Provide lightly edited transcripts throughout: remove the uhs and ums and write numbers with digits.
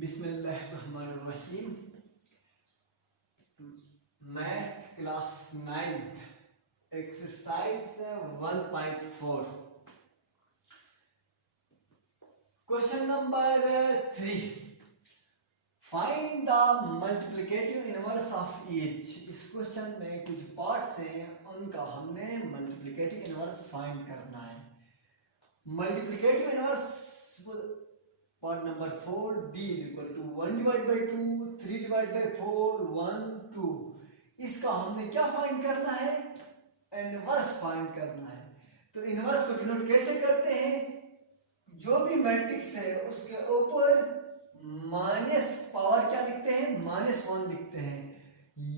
बिस्मिल्लाहिर्रहमानिर्रहीम। Math class 9 exercise 1.4 question number 3 find the multiplicative inverse of each. इस question में कुछ पार्ट्स हैं, उनका हमने मल्टीप्लिकेटिव इनवर्स फाइंड करना है। Multiplicative inverse part number 4 d is equal to 1 divided by 2 3 divided by 4 1 2। इसका हमने क्या फाइंड करना है? इनवर्स फाइंड करना है। तो इनवर्स को डिनोट कैसे करते हैं? जो भी मैट्रिक्स है उसके ऊपर माइनस पावर क्या लिखते हैं? -1 लिखते हैं।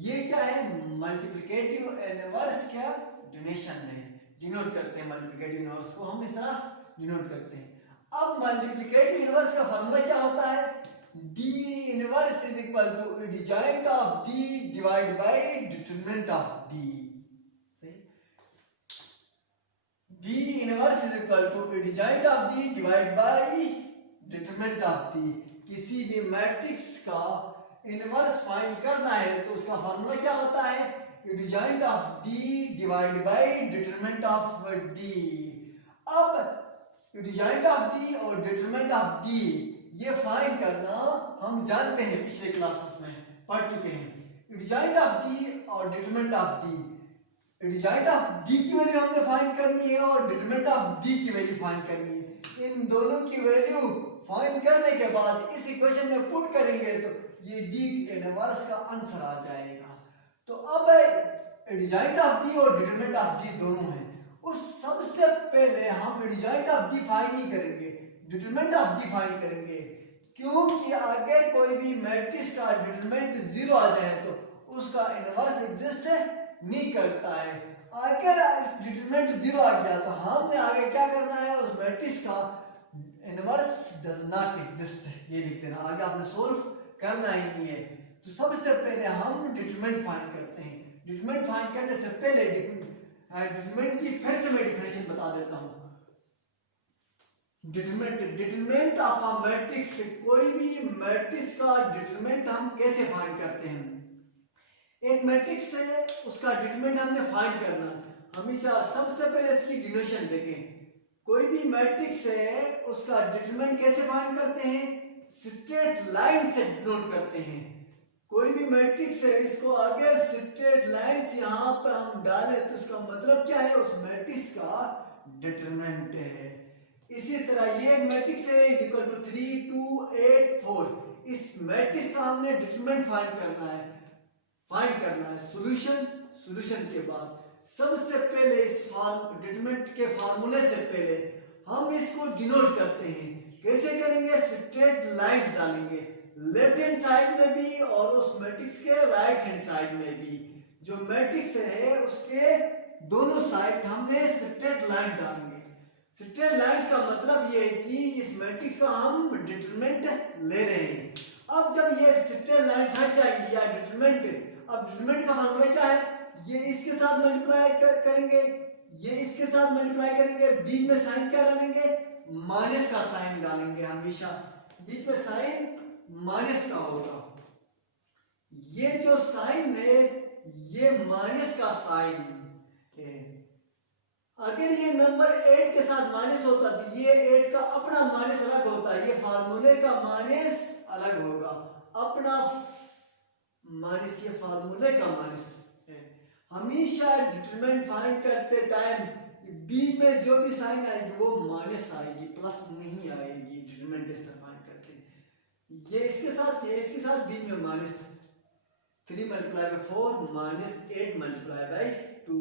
ये क्या है? मल्टीप्लिकेटिव इनवर्स क्या डिनोशन है, डिनोट करते हैं। मल्टीप्लिकेटिव इनवर्स को हम इस तरह डिनोट करते हैं। अब मल्टीप्लिकेटिव इनवर्स का फार्मूला क्या होता है? d inverse is equal to adjoint of d divide by determinant of d। सही, d inverse is equal to adjoint of d divide by determinant of d। किसी भी मैट्रिक्स का इनवर्स फाइंड करना है तो उसका फार्मूला क्या होता है? Adjoint of d divide by determinant of d। अब एडिजाइंट ऑफ d और डिटरमिनेंट ऑफ d ये फाइंड करना हम जानते हैं, पिछले क्लासेस में पढ़ चुके हैं। एडिजाइंट ऑफ d और determinant of d, adjoint of d की वैल्यू हमने फाइंड करनी है और डिटरमिनेंट ऑफ d की वैल्यू फाइंड करनी है। इन दोनों की वैल्यू फाइंड करने के बाद इस इक्वेशन में पुट करेंगे तो ये d इनवर्स का आंसर आ जाएगा। तो अब एडिजाइंट ऑफ d और डिटरमिनेंट ऑफ d दोनों है। उस सबसे पहले हम एडिजाइंट ऑफ d फाइंड नहीं करेंगे, डिटरमिनेंट ऑफ d फाइंड करेंगे, क्योंकि अगर कोई भी मैट्रिक्स का डिटरमिनेंट 0 आ जाए तो उसका इनवर्स एग्जिस्ट नहीं करता है। अगर इस डिटरमिनेंट 0 आ गया तो हमने आगे क्या करना है? उस मैट्रिक्स का इनवर्स डज नॉट एग्जिस्ट, ये लिख देना। आगे आपने सोल्व करना ही नहीं है। तो सबसे पहले हम डिटरमिनेंट फाइंड करते हैं। डिटरमिनेंट फाइंड करने से पहले डिटरमिनेंट की फिर से मैं डिफिनेशन बता देता हूं। डिटरमिनेंट ऑफ अ मैट्रिक्स, कोई भी मैट्रिक्स का डिटरमिनेंट हम कैसे फाइंड करते हैं? एक मैट्रिक्स है, उसका डिटरमिनेंट हमने फाइंड करना है। हमेशा सबसे पहले इसकी डिनोशन देखें। कोई भी मैट्रिक्स है, उसका डिटरमिनेंट कैसे फाइंड करते हैं? स्ट्रेट लाइन से डिनोट करते हैं। कोई भी मैट्रिक्स है, इसको अगर स्ट्रेट लाइन से यहाँ पे हम डालें तो इसका मतलब क्या है? उस मैट्रिक्स का डिटरमिनेंट है। इसी तरह ये मैट्रिक्स है इज इक्वल टू 3 2 8 4। इस मैट्रिक्स का हमने डिटरमिनेंट फाइंड करना है। सॉल्यूशन के बाद सबसे पहले इस डिटरमिनेंट के फार्मूले से पहले हम इसको डिनोट करते हैं। कैसे करेंगे? स्ट्रेट लाइंस डालेंगे, लेफ्ट हैंड साइड में भी और उस मैट्रिक्स के राइट हैंड साइड में भी। जो मैट्रिक्स है उसके दोनों साइड हमने स्ट्रेट लाइन डालेंगे। स्ट्रेट लाइंस का मतलब ये है कि इस मैट्रिक्स का हम डिटरमिनेंट ले रहे हैं। अब जब ये स्ट्रेट लाइंस हट जाएंगी या डिटरमिनेंट, अब डिटरमिनेंट का मतलब क्या है? ये इसके साथ मल्टीप्लाई करेंगे, ये इसके साथ मल्टीप्लाई करेंगे, बीच में साइन क्या डालेंगे? माइनस का साइन डालेंगे। हमेशा बीच में साइन माइनस का होगा। ये जो साइन है ये माइनस का साइन है। अगर ये नंबर 8 के साथ माइनस होता तो ये 8 का अपना माइनस अलग होता है, ये फार्मूले का माइनस अलग होगा। अपना माइनस, ये फार्मूले का माइनस है। हमेशा डिटरमिनेंट फाइंड करते टाइम बीच में जो भी साइन आएगी वो माइनस आएगी, प्लस नहीं आएगी। डिटरमिनेंट इस तरह फाइंड करते हैं। ये इसके साथ, ये इसके साथ, बीच में minus 3 multiply by 4 minus 8 multiply by 2,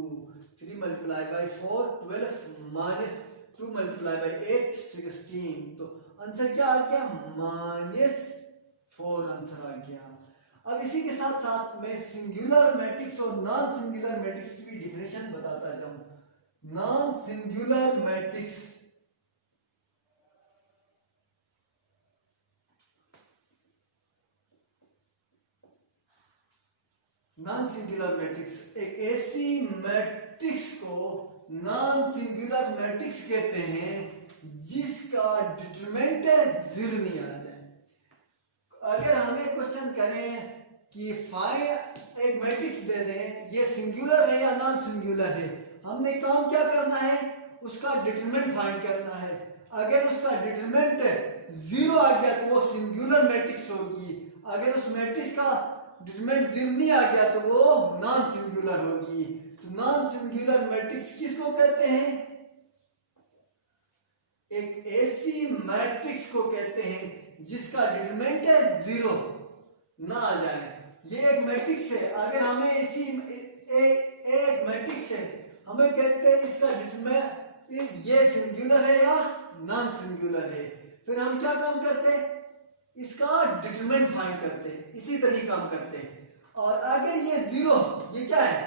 3 multiply by 4 12 minus 2 multiply bye 8 16। तो आंसर क्या आ गया? -4 आंसर आ गया। अब इसी के साथ साथ मैं सिंगुलर मैट्रिक्स और नॉन सिंगुलर मैट्रिक्स की भी डिफिनेशन बताता जाऊं। Non singular matrix, non singular matrix, एक ऐसी मैट्रिक्स को नॉन सिंगुलर मैट्रिक्स कहते हैं जिसका डिटरमिनेंट 0 नहीं आ जाए। अगर हमें क्वेश्चन करें कि फाइंड एक मैट्रिक्स दे दें, ये सिंगुलर है या नॉन सिंगुलर है, हमने काम क्या करना है, उसका डिटरमिनेंट फाइंड करना है। अगर उसका डिटरमिनेंट 0 आ गया तो वो सिंगुलर मैट्रिक्स होगी, अगर उस मैट्रिक्स का डिटरमिनेंट 0 नहीं आ गया तो वो नॉन सिंगुलर होगी। तो नॉन सिंगुलर मैट्रिक्स किसको कहते हैं, एक ऐसी मैट्रिक्स को कहते हैं जिसका डिटरमिनेंट 0 ना आ जाए। ये एक मैट्रिक्स है, अगर हमें इसी एक मैट्रिक्स है, हमें कहते हैं इसका डिटरमिनेंट ये सिंगुलर है या नॉन सिंगुलर है। फिर हम क्या काम करते हैं, इसका डिटरमिनेंट फाइंड करते हैं, इसी तरीके काम करते हैं। और अगर ये 0, ये क्या है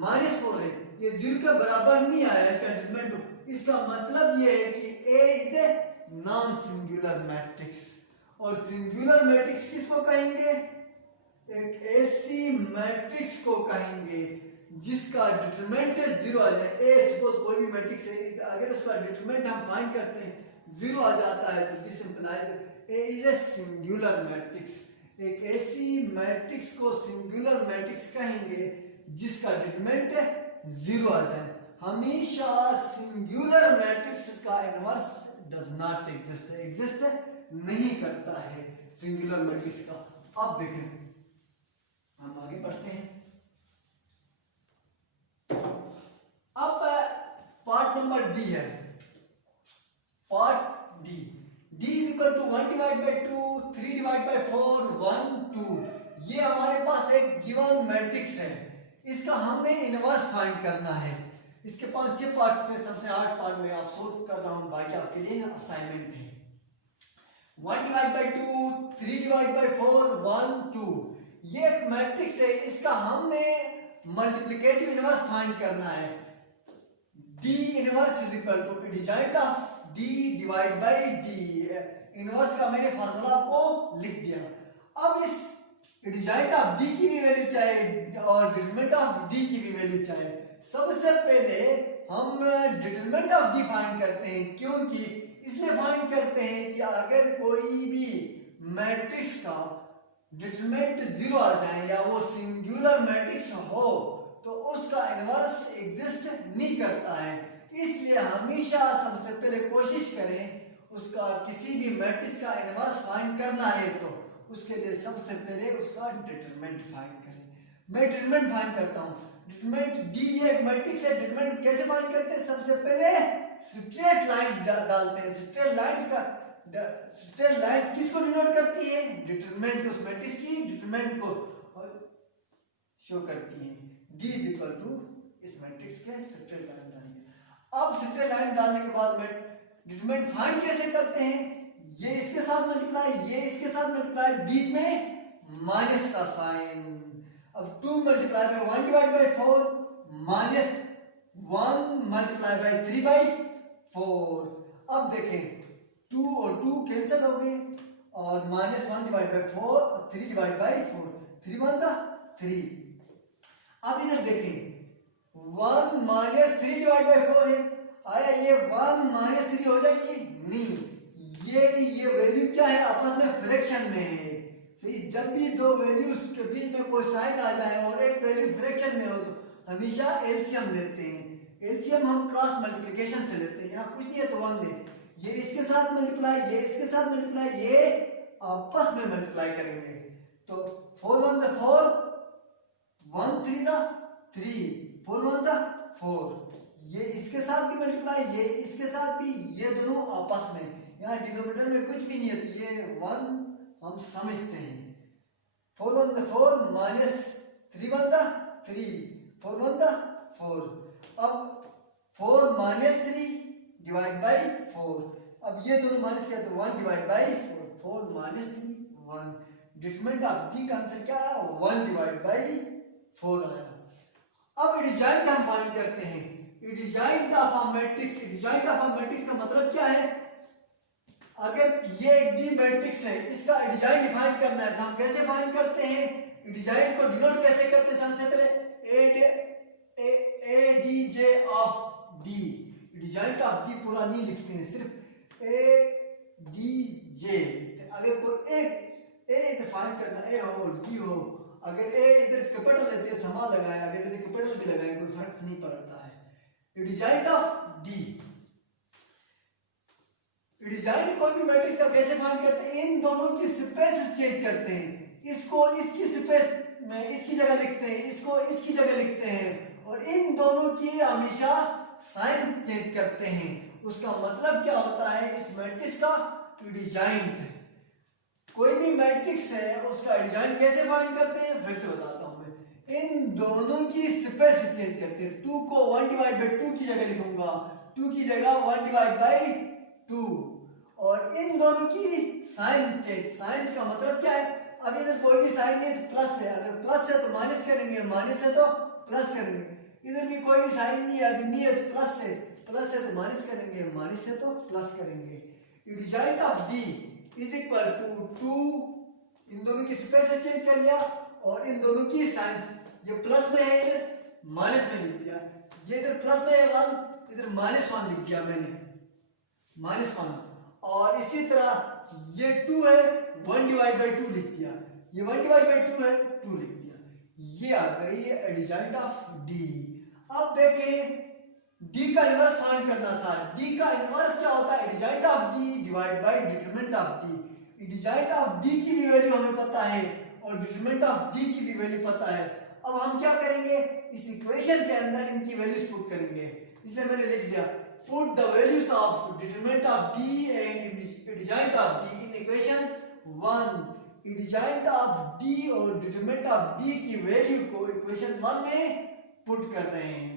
-4 है, ये 0 के बराबर नहीं आया इसका डिटरमिनेंट, इसका मतलब ये है कि A is a non singular matrix. और सिंगुलर मैट्रिक्स किसको कहेंगे, एक ऐसी मैट्रिक्स को कहेंगे जिसका डिटरमिनेंट 0 आ जाए। ए सपोज कोई भी मैट्रिक्स है, अगर उसका डिटरमिनेंट हम फाइंड करते हैं 0 आ जाता है तो this implies A is a singular matrix. एक ऐसी मैट्रिक्स को सिंगुलर मैट्रिक्स कहेंगे जिसका डिटरमिनेंट 0 आ जाए। हमेशा सिंगुलर मैट्रिक्स का इनवर्स डज नॉट एग्जिस्ट नहीं करता है सिंगुलर मैट्रिक्स का। अब देखें, हम आगे बढ़ते हैं। अब पार्ट नंबर डी है, part D. D is equal to 1 divide by 2, 3 divide by 4, 1 2। ये हमारे पास एक गिवन मैट्रिक्स है, इसका हमने इनवर्स फाइंड करना है। इसके 5-6 पार्ट थे, सबसे हार्ड पार्ट में आप सोल्व कर रहा हूं, बाकी आपके लिए असाइनमेंट है। 1 डिवाइड बाई 2, 3 डिवाइड बाई 4, 1 2। ये एक मैट्रिक्स है, इसका हमने मल्टीप्लिकेटिव इनवर्स फाइंड करना है। D inverse is equal to adjoint of D divide by D। Inverse का मैंने फार्मूला आपको लिख दिया। अब इस एडिजाइंट ऑफ D की भी वैल्यू चाहिए और डिटरमिनेंट ऑफ D की भी वैल्यू चाहिए। सबसे पहले हम डिटरमिनेंट ऑफ D फाइंड करते हैं, क्योंकि इसलिए फाइंड करते हैं कि अगर कोई भी मैट्रिक्स का डिटरमिनेंट 0 आ जाए या वो सिंगुलर मैट्रिक्स हो तो उसका इनवर्स एग्जिस्ट नहीं करता है। इसलिए हमेशा सबसे पहले कोशिश करें उसका किसी भी मैट्रिक्स का इनवर्स फाइंड करना है तो उसके लिए सबसे पहले उसका डिटरमिनेंट फाइंड करें। मैं डिटरमिनेंट फाइंड करता हूं। डिटरमिनेंट डी ये एक मैट्रिक्स है, डिटरमिनेंट कैसे फाइंड करते हैं, सबसे पहले स्ट्रेट लाइंस डालते हैं। स्ट्रेट लाइंस किसको डिनोट करती है, डिटरमिनेंट, उस मैट्रिक्स की डिटरमिनेंट को शो करती है। D इज इक्वल टू इस मैट्रिक्स के स्ट्रेट लाइन डालेंगे। अब स्ट्रेट लाइन डालने के बाद में डिटरमिनेंट फाइंड कैसे करते हैं, ये इसके साथ मल्टीप्लाई, ये इसके साथ मल्टीप्लाई, बीच में माइनस का साइन। अब 2 multiply by 1 divide by 4 minus 1 multiply by 3 by 4। अब देखें 2 और 2 कैंसिल हो गए और माइनस 1 डिवाइड बाय 4 और 3 डिवाइड बाय 4, 3 1 जा 3। अब इधर देखें 1 माइनस 3 डिवाइड बाय 4 है, आया ये 1 माइनस 3 हो जाएगी, नहीं, ये वैल्यू क्या है, आपस में फ्रैक्शन में है। सही, जब भी दो वैल्यूज के बीच में कोई साइन आ जाए और एक वैल्यू फ्रैक्शन में हो तो हमेशा एलसीएम लेते हैं। एलसीएम हम क्रॉस मल्टीप्लिकेशन से लेते हैं, यहाँ कुछ नहीं है तो 1 ले, ये इसके साथ मल्टीप्लाई, ये इसके साथ मल्टीप्लाई, ये आपस में मल्टीप्लाई करेंगे तो 4 1 जा 4, 1 3 जा 3, 4 1 जा 4, ये इसके साथ भी मल्टीप्लाई, ये इसके साथ भी, ये दोनों आपस में, यहाँ डिनोमिनेटर में कुछ भी नहीं है तो ये 1 हम समझते हैं। 4 1 जा 4 माइनस 3 1 जा 3, 4 1 जा 4। अब 4 माइनस 3 डिवाइड बाई 4, अब ये दोनों माइनस किया तो 1 divide by 4, 4 minus 3 1। Determinant of D का आंसर क्या आया, 1 डिवाइड बाई 4 आया। अब एडिजाइंट हम फाइंड करते हैं। Adjoint of a matrix, adjoint of a matrix का मतलब क्या है, अगर ये एक डी मैट्रिक्स है, इसका एडिजाइंट डिफाइन करना है तो हम कैसे फाइंड करते हैं, एडिजाइंट को डिनोट कैसे करते हैं, सबसे पहले A D J of D. Adjoint of D पूरा नहीं लिखते हैं, सिर्फ ए डी जे। अगर कोई एक ए फाइंड करना ए हो डी हो, अगर ए इधर कैपिटल लेते हैं समा लगाए, अगर इधर कैपिटल भी लगाए कोई फर्क नहीं पड़ता है। डिजाइन ऑफ डी, डिजाइन कोई भी मैट्रिक्स का कैसे फाइंड करते हैं, इन दोनों की स्पेस चेंज करते हैं, इसको इसकी स्पेस में इसकी जगह लिखते हैं, इसको इसकी जगह लिखते हैं, और इन दोनों की हमेशा साइन चेंज करते हैं। उसका मतलब क्या होता है इस मैट्रिक्स का, डिजाइन। कोई भी मैट्रिक्स है उसका डिजाइन कैसे फाइंड करते हैं, फिर से बताता हूं मैं, इन दोनों की स्पेस चेंज करते हैं। 2 को 1 डिवाइड बाई 2 की जगह लिखूंगा, 2 की जगह 1 डिवाइड बाई 2, और इन दोनों की साइन चेंज। साइन का मतलब क्या है, अब इधर कोई भी साइन नहीं है तो प्लस है, अगर प्लस है तो माइनस करेंगे, माइनस है तो प्लस करेंगे, इधर भी कोई भी साइन नहीं है, अभी नहीं है तो प्लस है, प्लस है तो माइनस करेंगे, माइनस है तो प्लस करेंगे। Design of D is equal to 2, इन दोनों की स्पेस चेंज कर लिया, और इन दोनों की साइंस, ये प्लस में है इधर माइनस में लिख दिया, ये इधर प्लस में है 1, इधर -1 लिख दिया मैंने, -1, और इसी तरह ये 2 है 1 डिवाइड बाई 2 लिख दिया, ये 1 डिवाइड बाई 2 है 2 लिख दिया, ये आ गई है डिजाइन ऑफ डी। अब देखें डी का इनवर्स फाइंड करना था, डी का इनवर्स क्या होता है, design of D divide by determinant of D. Design of D की भी वैल्यू हमें पता है और डिटरमिनेंट ऑफ डी की भी वैल्यू पता है। अब हम क्या करेंगे, इस इक्वेशन के अंदर इनकी वैल्यूज पुट करेंगे, इसलिए मैंने लिख दिया put the values of determinant of D and design of D in equation 1। Design of D और डिटरमिनेंट ऑफ डी की वैल्यू को इक्वेशन 1 में पुट कर रहे हैं।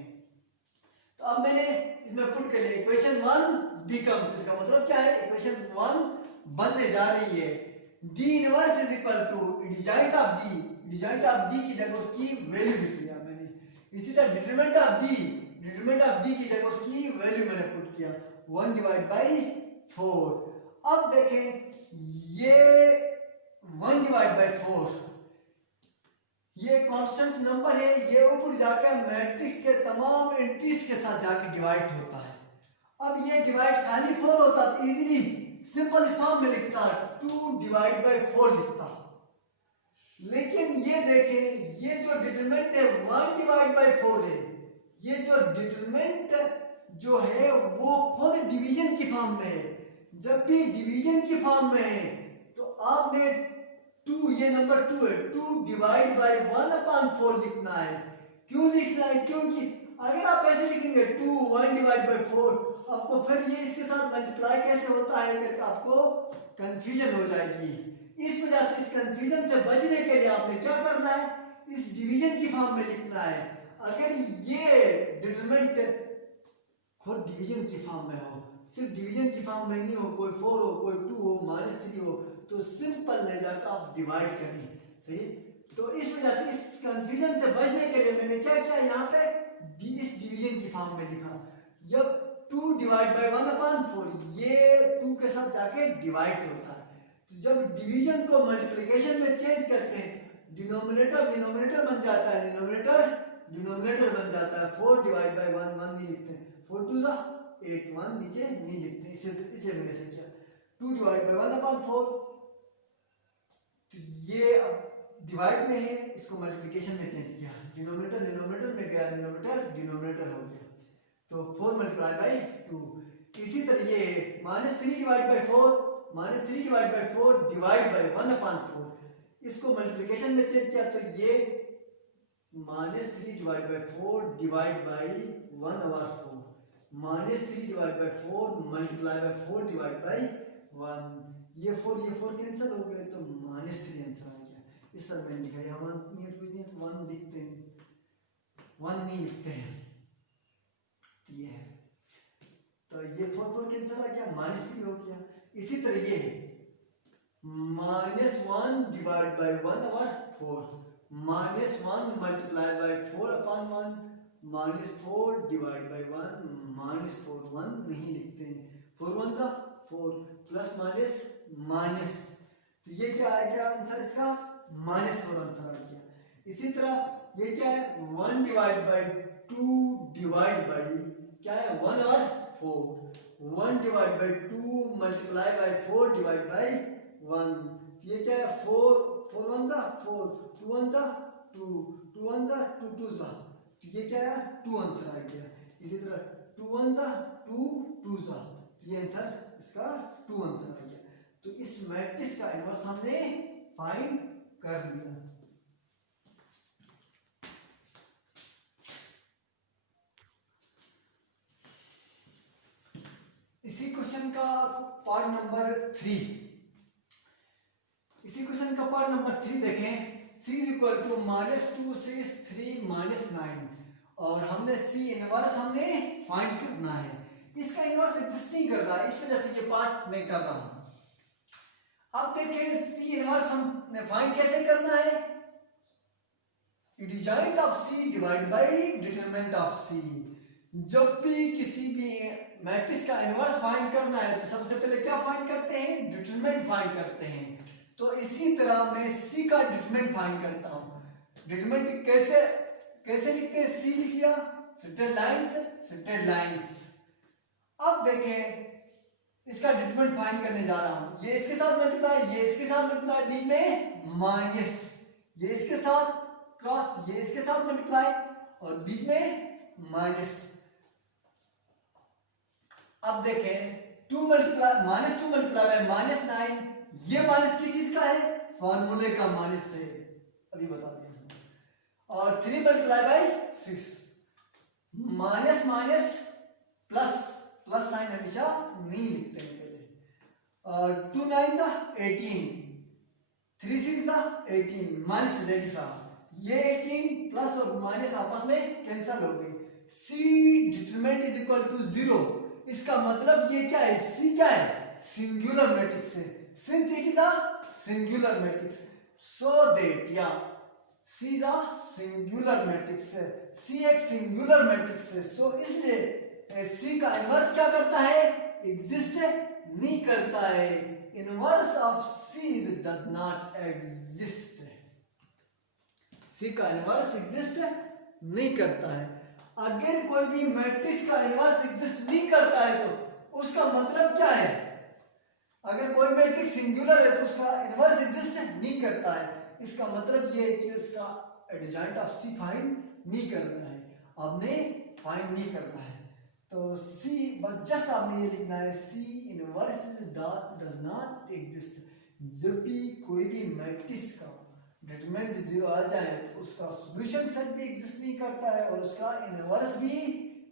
तो अब मैंने इसमें पुट कर लिया, इक्वेशन 1 बिकम्स, इसका मतलब क्या है, इक्वेशन 1 बनने जा रही है D inverse is equal to design of D, design of D की जगह उसकी वैल्यू लिख लिया मैंने। इसी तरह determinant of D, determinant of D की जगह उसकी वैल्यू मैंने पुट किया 1 डिवाइड बाई 4। अब देखें ये 1 डिवाइड बाई 4 ये कांस्टेंट नंबर है, ये ऊपर जाकर मैट्रिक्स के तमाम एंट्रीज के साथ जाकर डिवाइड होता है। अब ये डिवाइड खाली 4 होता तो इजीली सिंपल इस फॉर्म में लिखता 2 डिवाइड बाई 4 लिखता, लेकिन ये देखें ये जो डिटरमिनेंट है 1 डिवाइड बाई 4 है, ये जो डिटरमिनेंट जो है वो खुद डिवीजन की फॉर्म में है। जब भी डिवीजन की फॉर्म में है तो आपने 2, ये नंबर 2 है, 2 डिवाइड बाई 1/4 लिखना है। क्यों लिखना है, क्योंकि अगर आप ऐसे लिखेंगे 2 1 डिवाइड बाई 4, आपको फिर ये इसके साथ मल्टीप्लाई कैसे होता है करके आपको कंफ्यूजन हो जाएगी। इस वजह से इस कंफ्यूजन से बचने के लिए आपने क्या करना है, इस डिवीजन की फॉर्म में लिखना है। अगर ये डिटरमिनेंट खुद डिवीजन की फॉर्म में हो, सिर्फ डिवीजन की फॉर्म में नहीं हो, कोई 4 हो, कोई 2 हो, -3 हो, तो सिंपल ले जाकर आप डिवाइड करें, सही। तो इस वजह से इस कंफ्यूजन से बचने के लिए मैंने क्या किया, यहाँ पे इस डिवीजन की फॉर्म में लिखा। जब 2 डिवाइड बाई 1/4 ये 2 के साथ जाके डिवाइड होता है, तो जब डिवीजन को मल्टीप्लिकेशन में चेंज करते हैं, डिनोमिनेटर डिनोमिनेटर बन जाता है, डिनोमिनेटर डिनोमिनेटर बन जाता है। 4 डिवाइड बाई 1 1 नहीं लिखते, 4 2 जा 8 1 नीचे नहीं लिखते, इसलिए मैंने ऐसे किया 2 डिवाइड बाई 1/4। तो ये अब डिवाइड में है, इसको मल्टीप्लिकेशन में चेंज किया, डिनोमिनेटर डिनोमिनेटर में गया, डिनोमिनेटर डिनोमिनेटर हो गया, तो 4 मल्टीप्लाई बाई 2। इसी तरह ये -3 divide by 4, -3 divide by 4 divide by 1/4, इसको मल्टीप्लिकेशन में चेंज किया, तो ये -3 divide by 4 divide by 1/4, -3 divide by 4 multiply by 4 divide by 1, ये 4 कैंसिल हो गए तो -3 आंसर आ गया। इस तरह मैंने लिखा, यहाँ 1 लिखते हैं, 1 नहीं लिखते हैं, ये है, तो ये 4 कैंसिल आ गया, -3 हो गया। इसी तरह ये -1 divide by 1/4, -1 multiply by 4/1, -4 divide by 1, -4 1 नहीं लिखते हैं, 4 1 जा 4 प्लस माइनस, तो ये क्या आ गया आंसर इसका, -4 आंसर आ गया। इसी तरह ये क्या है, 1 डिवाइड बाई 2 डिवाइड बाई क्या है 1/4, 1 divide by 2 multiply by 4 divide by 1, ये क्या है 4 4 1 जा 4 2 1 जा 2 2 1 जा 2 2 जा, तो ये क्या है 2 आंसर आ गया। इसी तरह 2 1 जा 2 2 जा, ये आंसर इसका 2 आंसर आ गया। तो इस मैट्रिक्स का इनवर्स हमने फाइंड कर लिया। इसी क्वेश्चन का पार्ट नंबर 3, इसी क्वेश्चन का पार्ट नंबर 3 देखें। c इज इक्वल टू -2 6 3 -9 और हमने c इनवर्स हमने फाइंड करना है। इसका इनवर्स एग्जिस्ट नहीं कर रहा है, इस वजह से ये पार्ट मैं कर रहा हूं। अब देखें c इनवर्स हमने फाइंड कैसे करना है। Determinant of c divide by determinant of c। जब भी किसी भी मैट्रिक्स का इनवर्स फाइंड करना है तो सबसे पहले क्या फाइंड करते हैं, डिटरमिनेंट फाइंड करते हैं। तो इसी तरह मैं c का डिटरमिनेंट फाइंड करता हूं। डिटरमिनेंट कैसे लिखते हैं, c लिख लिया, स्ट्रेट लाइंस। अब देखें इसका डिटरमिनेंट फाइंड करने जा रहा हूं। ये इसके साथ मल्टीप्लाई, ये इसके साथ मल्टीप्लाई, बीच में माइनस, ये इसके साथ क्रॉस, ये इसके साथ मल्टीप्लाई और बीच में माइनस। अब देखें 2 मल्टीप्लाई -2 मल्टीप्लाई बाय -9, ये माइनस किस चीज का है, फार्मूले का माइनस से, अभी बता दिया। और 3 multiply by 6, minus minus plus, plus sign हमेशा नहीं लिखते हैं पहले। और 2 9 जा 18, 3 6 जा 18, माइनस रेडिफा, ये 18 प्लस और माइनस आपस में कैंसिल हो गई। c determinant is equal to 0। इसका मतलब ये क्या है, c क्या है, सिंगुलर मैट्रिक्स है। Since it is a singular matrix, so that या c is a singular matrix है, c एक सिंगुलर मैट्रिक्स है। सो इसलिए c का इनवर्स क्या करता है, एग्जिस्ट नहीं करता है। Inverse of c does not exist. c का इनवर्स एग्जिस्ट नहीं करता है। अगर कोई भी मैट्रिक्स का इनवर्स एग्जिस्ट नहीं करता है तो उसका मतलब क्या है, अगर कोई मैट्रिक्स सिंगुलर है तो उसका इनवर्स एग्जिस्ट नहीं करता है। इसका मतलब ये है कि उसका एडजॉइंट ऑफ c फाइंड नहीं करना है, आपने फाइंड नहीं करना है। तो c बस जस्ट आपने ये लिखना है, c inverse does not exist. जब भी कोई भी मैट्रिक्स का डिटरमिनेंट 0 आ जाए तो उसका सॉल्यूशन सेट भी एग्जिस्ट नहीं करता है और उसका इनवर्स भी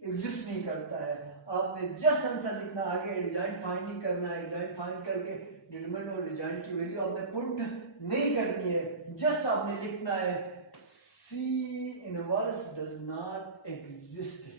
एग्जिस्ट नहीं करता है। आपने जस्ट आंसर लिखना, आगे एडजॉइंट फाइंड नहीं करना है। एडजॉइंट फाइंड करके डिटरमिनेंट और एडजॉइंट की वैल्यू आपने पुट नहीं करनी है, जस्ट आपने लिखना है c inverse does not exist.